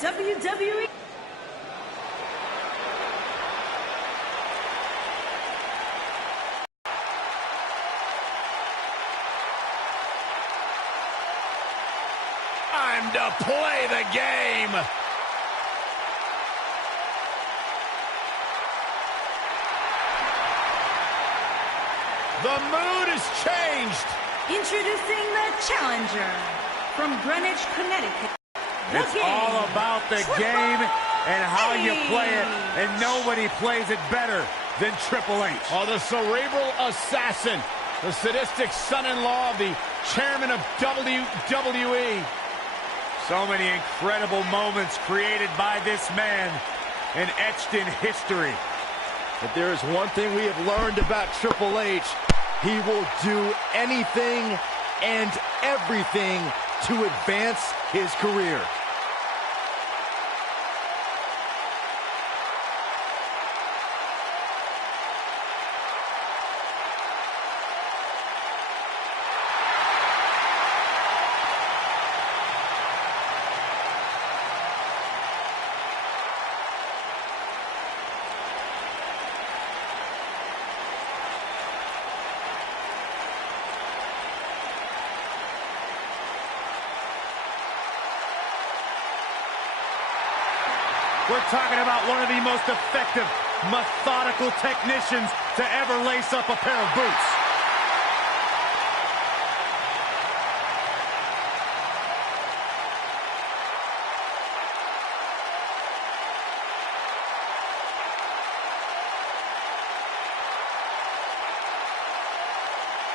WWE. Time to play the game. The mood has changed. Introducing the challenger from Greenwich, Connecticut. It's all about the game and how you play it, and nobody plays it better than Triple H. Oh, the cerebral assassin, the sadistic son-in-law of the chairman of WWE. So many incredible moments created by this man and etched in history. If there is one thing we have learned about Triple H, he will do anything and everything to advance his career. We're talking about one of the most effective, methodical technicians to ever lace up a pair of boots.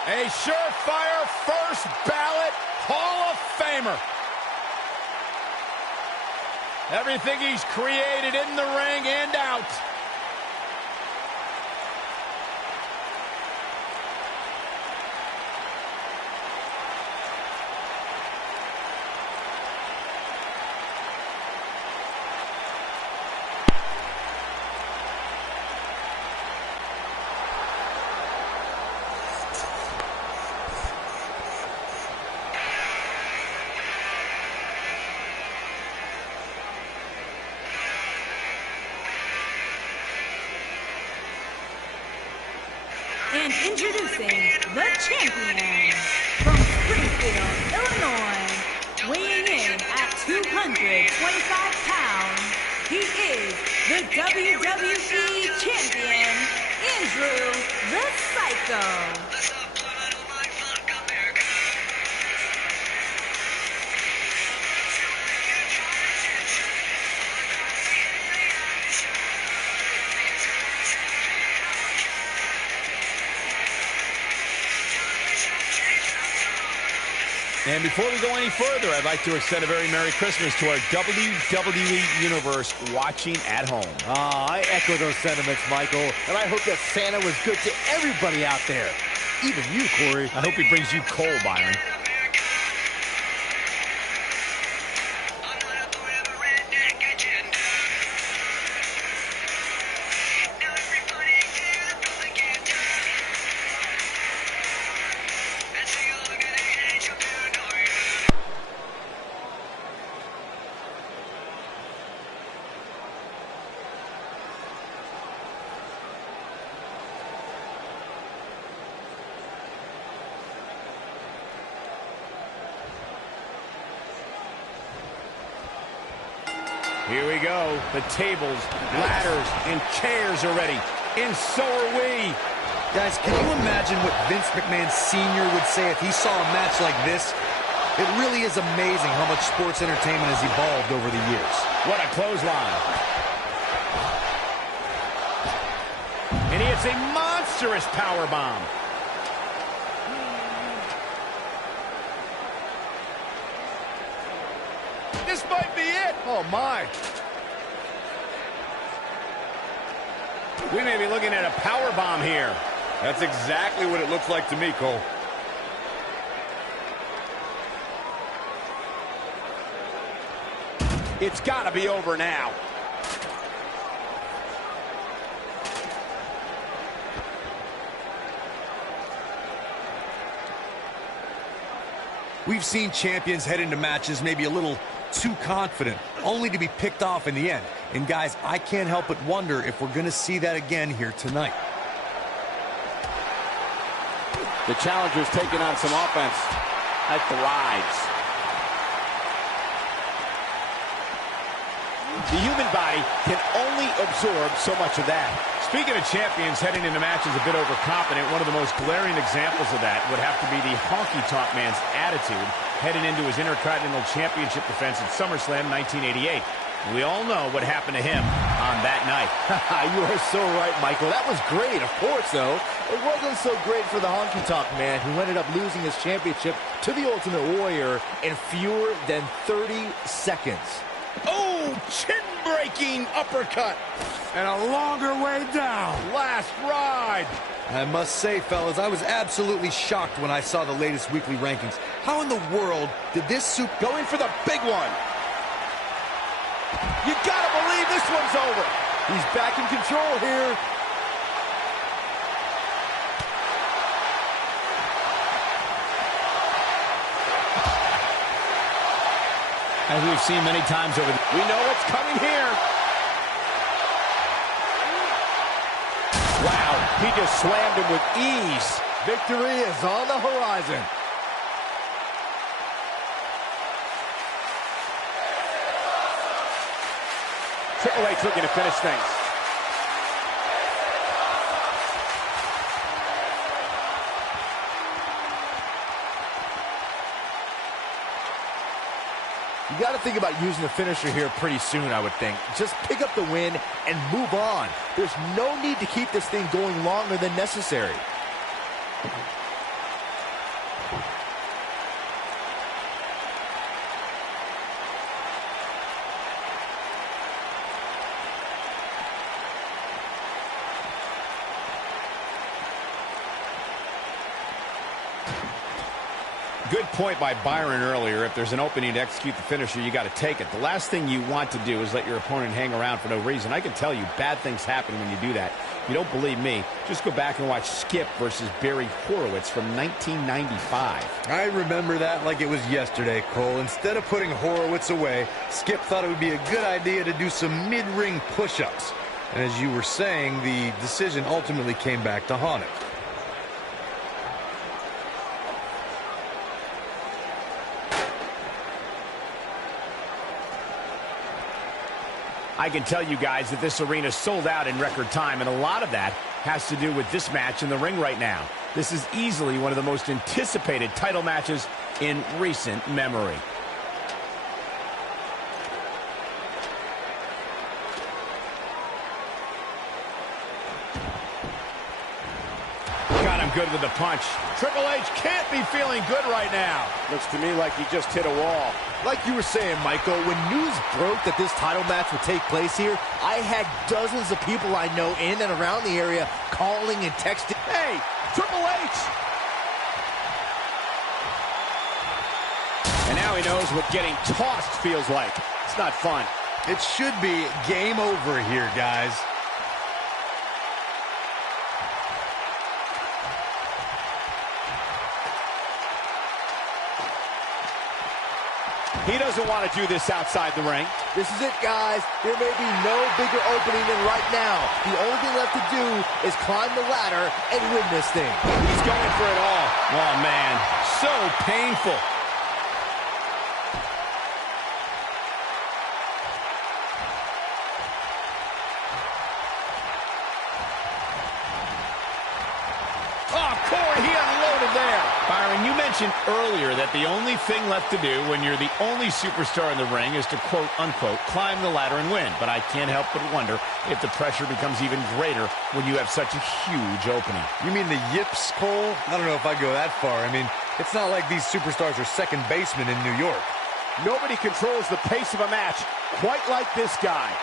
A surefire first ballot Hall of Famer. Everything he's created in the ring and out. And introducing the champion from Springfield, Illinois, weighing in at 225 pounds, he is the WWE Champion, Andrew the Psycho. And before we go any further, I'd like to extend a very Merry Christmas to our WWE Universe watching at home. I echo those sentiments, Michael. And I hope that Santa was good to everybody out there. Even you, Corey. I hope he brings you coal, Byron. Here we go. The tables, ladders, and chairs are ready. And so are we. Guys, can you imagine what Vince McMahon Sr. would say if he saw a match like this? It really is amazing how much sports entertainment has evolved over the years. What a clothesline. And he hits a monstrous powerbomb. This might be it. Oh, my. We may be looking at a powerbomb here. That's exactly what it looks like to me, Cole. It's got to be over now. We've seen champions head into matches maybe a little too confident, only to be picked off in the end. And guys, I can't help but wonder if we're going to see that again here tonight. The challenger's taking on some offense at the rise. The human body can only absorb so much of that. Speaking of champions heading into matches a bit overconfident, one of the most glaring examples of that would have to be the honky-tonk man's attitude heading into his Intercontinental Championship defense at SummerSlam 1988. We all know what happened to him on that night. You are so right, Michael. That was great. Of course, though, it wasn't so great for the honky-tonk man, who ended up losing his championship to the Ultimate Warrior in fewer than 30 seconds. Oh, chin-breaking uppercut. And a longer way down. Last ride. I must say, fellas, I was absolutely shocked when I saw the latest weekly rankings. How in the world did this soup going for the big one? You gotta believe this one's over. He's back in control here. As we've seen many times over we know what's coming here. Wow, he just slammed him with ease. Victory is on the horizon. Triple H looking to finish things. You got to think about using the finisher here pretty soon, I would think. Just pick up the win and move on. There's no need to keep this thing going longer than necessary. Good point by Byron earlier. If there's an opening to execute the finisher, you got to take it. The last thing you want to do is let your opponent hang around for no reason. I can tell you bad things happen when you do that. If you don't believe me, just go back and watch Skip versus Barry Horowitz from 1995. I remember that like it was yesterday, Cole. Instead of putting Horowitz away, Skip thought it would be a good idea to do some mid-ring push-ups. And as you were saying, the decision ultimately came back to haunt it. I can tell you guys that this arena sold out in record time, and a lot of that has to do with this match in the ring right now. This is easily one of the most anticipated title matches in recent memory. Got him good with the punch. Triple H can't be feeling good right now. Looks to me like he just hit a wall. Like you were saying, Michael, when news broke that this title match would take place here, I had dozens of people I know in and around the area calling and texting. Hey, Triple H! And now he knows what getting tossed feels like. It's not fun. It should be game over here, guys. He doesn't want to do this outside the ring. This is it, guys. There may be no bigger opening than right now. The only thing left to do is climb the ladder and win this thing. He's going for it all. Oh, man. So painful. Oh, Corey, he unloaded there. Byron, you mentioned earlier that the only thing left to do when you're the only superstar in the ring is to, quote, unquote, climb the ladder and win. But I can't help but wonder if the pressure becomes even greater when you have such a huge opening. You mean the yips, Cole? I don't know if I go that far. I mean, it's not like these superstars are second basemen in New York. Nobody controls the pace of a match quite like this guy.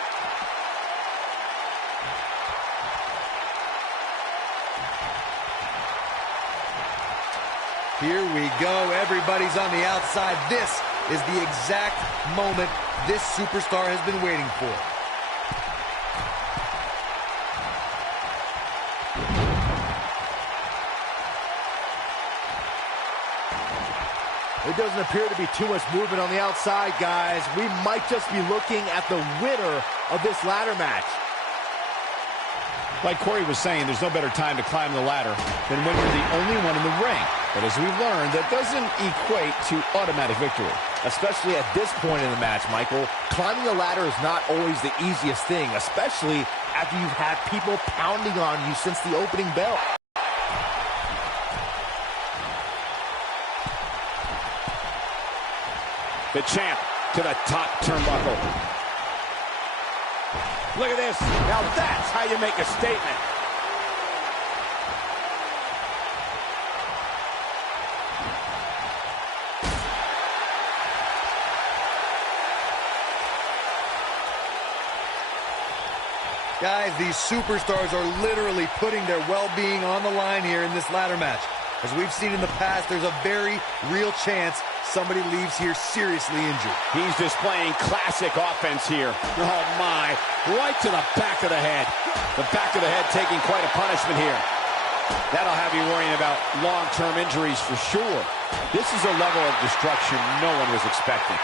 Here we go. Everybody's on the outside. This is the exact moment this superstar has been waiting for. It doesn't appear to be too much movement on the outside, guys. We might just be looking at the winner of this ladder match. Like Corey was saying, there's no better time to climb the ladder than when you're the only one in the ring. But as we've learned, that doesn't equate to automatic victory. Especially at this point in the match, Michael. Climbing the ladder is not always the easiest thing, especially after you've had people pounding on you since the opening bell. The champ to the top turnbuckle. Look at this. Now that's how you make a statement. Guys, these superstars are literally putting their well-being on the line here in this ladder match. As we've seen in the past, there's a very real chance somebody leaves here seriously injured. He's displaying classic offense here. Oh, my. Right to the back of the head. The back of the head taking quite a punishment here. That'll have you worrying about long-term injuries for sure. This is a level of destruction no one was expecting.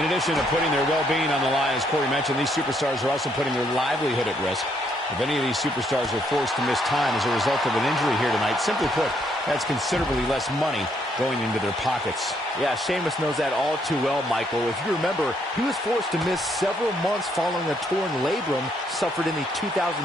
In addition to putting their well-being on the line, as Corey mentioned, these superstars are also putting their livelihood at risk. If any of these superstars are forced to miss time as a result of an injury here tonight, simply put, that's considerably less money going into their pockets. Yeah, Sheamus knows that all too well, Michael. If you remember, he was forced to miss several months following a torn labrum suffered in the 2013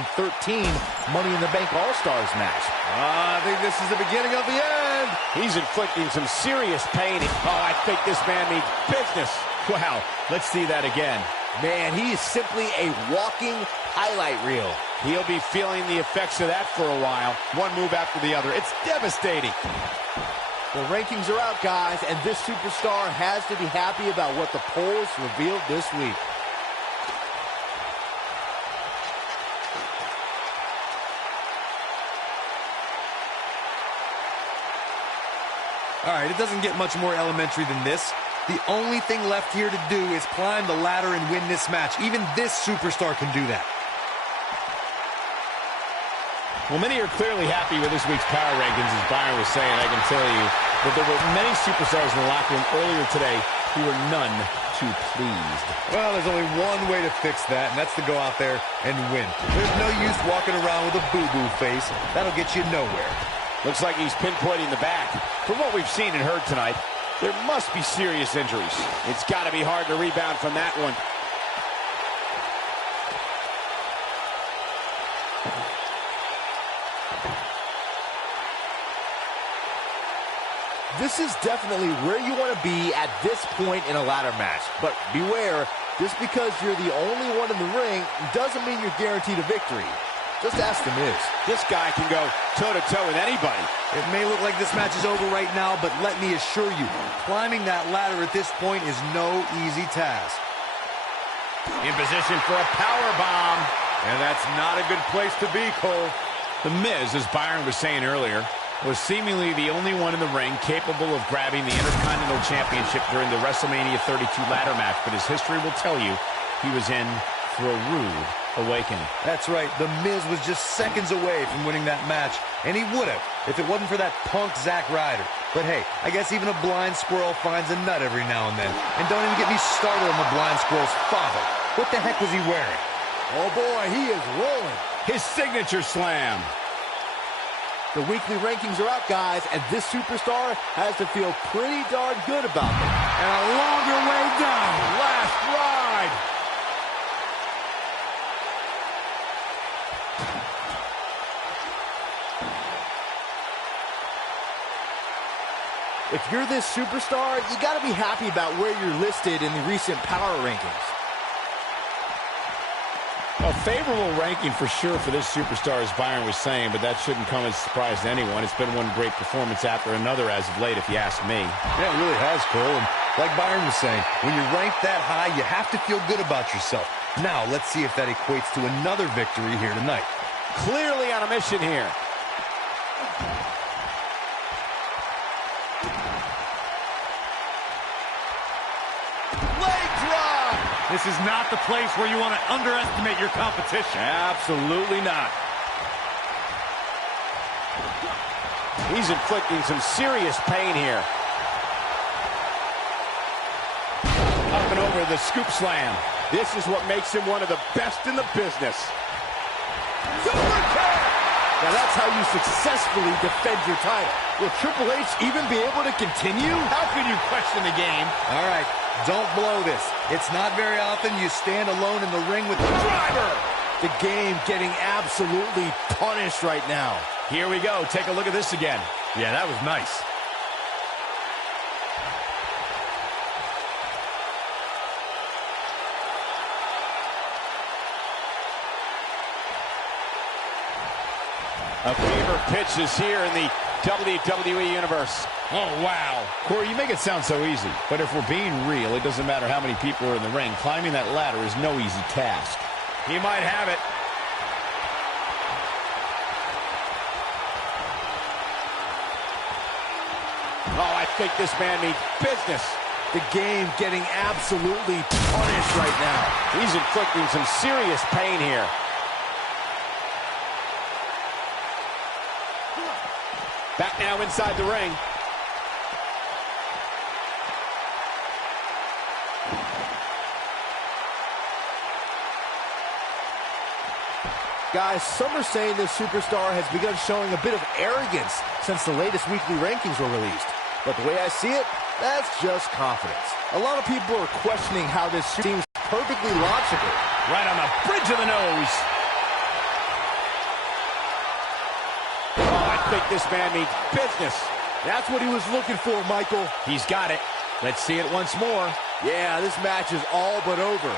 Money in the Bank All-Stars match. I think this is the beginning of the end. He's inflicting some serious pain. Oh, I think this man means business. Wow, let's see that again. Man, he is simply a walking highlight reel. He'll be feeling the effects of that for a while. One move after the other. It's devastating. The rankings are out, guys, and this superstar has to be happy about what the polls revealed this week. All right, it doesn't get much more elementary than this. The only thing left here to do is climb the ladder and win this match. Even this superstar can do that. Well, many are clearly happy with this week's power rankings, as Byron was saying. I can tell you that there were many superstars in the locker room earlier today who were none too pleased. Well, there's only one way to fix that, and that's to go out there and win. There's no use walking around with a boo-boo face. That'll get you nowhere. Looks like he's pinpointing the back. From what we've seen and heard tonight, there must be serious injuries. It's got to be hard to rebound from that one. This is definitely where you want to be at this point in a ladder match. But beware, just because you're the only one in the ring doesn't mean you're guaranteed a victory. Just ask The Miz. This guy can go toe-to-toe with anybody. It may look like this match is over right now, but let me assure you, climbing that ladder at this point is no easy task. In position for a power bomb. And that's not a good place to be, Cole. The Miz, as Byron was saying earlier, was seemingly the only one in the ring capable of grabbing the Intercontinental Championship during the WrestleMania 32 ladder match, but his history will tell you he was in for a rude awakening. That's right. The Miz was just seconds away from winning that match, and he would have if it wasn't for that punk Zack Ryder. But hey, I guess even a blind squirrel finds a nut every now and then. And don't even get me started on the blind squirrel's father. What the heck was he wearing? Oh boy, he is rolling. His signature slam. The weekly rankings are out, guys, and this superstar has to feel pretty darn good about them. And a longer way down. Last ride. If you're this superstar, you got to be happy about where you're listed in the recent power rankings. A favorable ranking for sure for this superstar, as Byron was saying, but that shouldn't come as a surprise to anyone. It's been one great performance after another as of late, if you ask me. Yeah, it really has, Cole. And like Byron was saying, when you're ranked that high, you have to feel good about yourself. Now, let's see if that equates to another victory here tonight. Clearly on a mission here. This is not the place where you want to underestimate your competition. Absolutely not. He's inflicting some serious pain here. with a scoop slam. This is what makes him one of the best in the business. Super kick! Now that's how you successfully defend your title. Will Triple H even be able to continue? How could you question the game? All right, don't blow this. It's not very often you stand alone in the ring with the driver. The game getting absolutely punished right now. Here we go. Take a look at this again. Yeah, that was nice. A fever of pitches here in the WWE Universe. Oh, wow. Corey, you make it sound so easy. But if we're being real, it doesn't matter how many people are in the ring. Climbing that ladder is no easy task. He might have it. Oh, I think this man needs business. The game getting absolutely punished right now. He's inflicting some serious pain here. Back now inside the ring. Guys, some are saying this superstar has begun showing a bit of arrogance since the latest weekly rankings were released. But the way I see it, that's just confidence. A lot of people are questioning how this seems perfectly logical. Right on the bridge of the nose. I think this man needs business. That's what he was looking for, Michael. He's got it. Let's see it once more. Yeah, this match is all but over.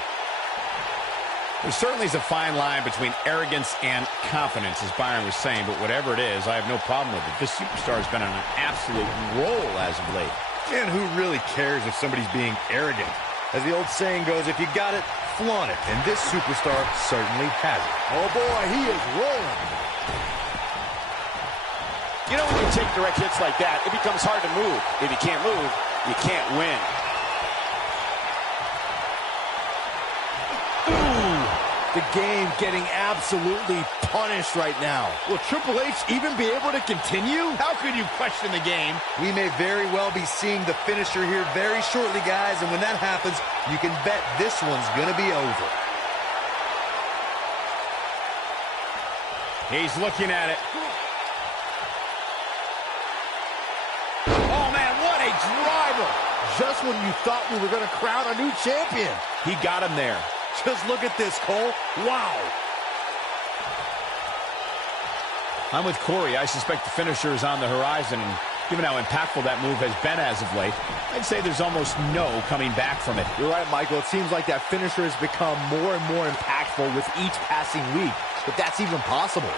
There certainly is a fine line between arrogance and confidence, as Byron was saying, but whatever it is, I have no problem with it. This superstar has been on an absolute roll as of late. And who really cares if somebody's being arrogant? As the old saying goes, if you got it, flaunt it. And this superstar certainly has it. Oh boy, he is rolling. You know, when you take direct hits like that, it becomes hard to move. If you can't move, you can't win. The game getting absolutely punished right now. Will Triple H even be able to continue? How could you question the game? We may very well be seeing the finisher here very shortly, guys. And when that happens, you can bet this one's going to be over. He's looking at it. Oh, man, what a driver. Just when you thought we were going to crown a new champion. He got him there. Just look at this, Cole. Wow. I'm with Corey. I suspect the finisher is on the horizon, and given how impactful that move has been as of late, I'd say there's almost no coming back from it. You're right, Michael. It seems like that finisher has become more and more impactful with each passing week, if that's even possible.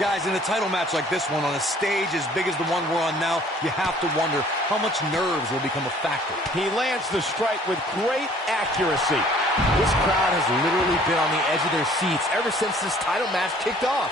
Guys, in a title match like this one, on a stage as big as the one we're on now, you have to wonder how much nerves will become a factor. He lands the strike with great accuracy. This crowd has literally been on the edge of their seats ever since this title match kicked off.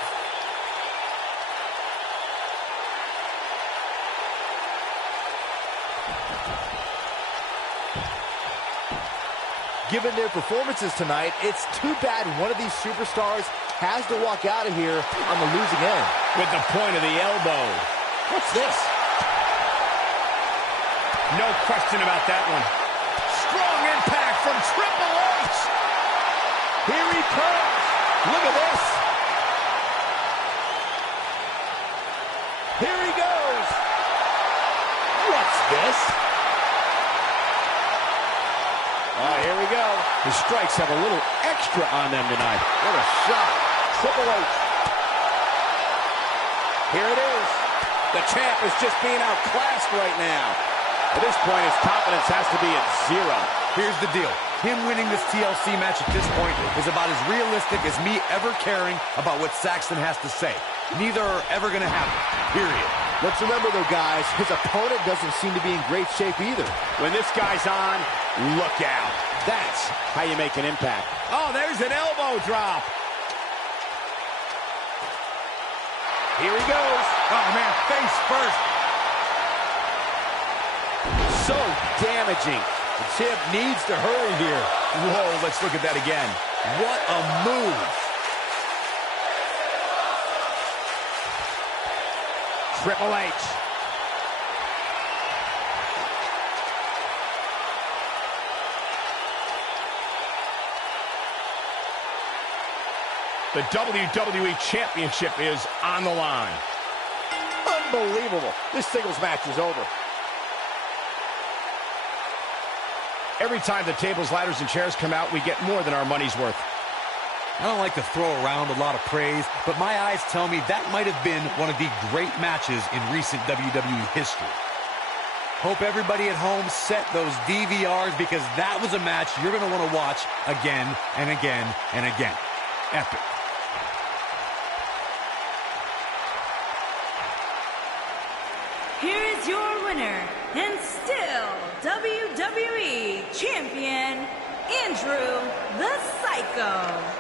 Given their performances tonight, it's too bad one of these superstars has to walk out of here on the losing end. With the point of the elbow. What's this? No question about that one. Strong impact from Triple H. Here he comes. Look at this. Here he goes. What's this? Oh, here we go. The strikes have a little extra on them tonight. What a shot. Triple H. Here it is. The champ is just being outclassed right now. At this point, his confidence has to be at zero. Here's the deal. Him winning this TLC match at this point is about as realistic as me ever caring about what Saxton has to say. Neither are ever going to happen, period. Let's remember, though, guys, his opponent doesn't seem to be in great shape either. When this guy's on, look out. That's how you make an impact. Oh, there's an elbow drop. Here he goes. Oh, man, face first. So damaging. The champ needs to hurry here. Whoa, let's look at that again. What a move. Triple H. The WWE Championship is on the line. Unbelievable. This singles match is over. Every time the tables, ladders, and chairs come out, we get more than our money's worth. I don't like to throw around a lot of praise, but my eyes tell me that might have been one of the great matches in recent WWE history. Hope everybody at home set those DVRs, because that was a match you're going to want to watch again and again and again. Epic. Here is your winner, and still WWE Champion, Andrew the Psycho.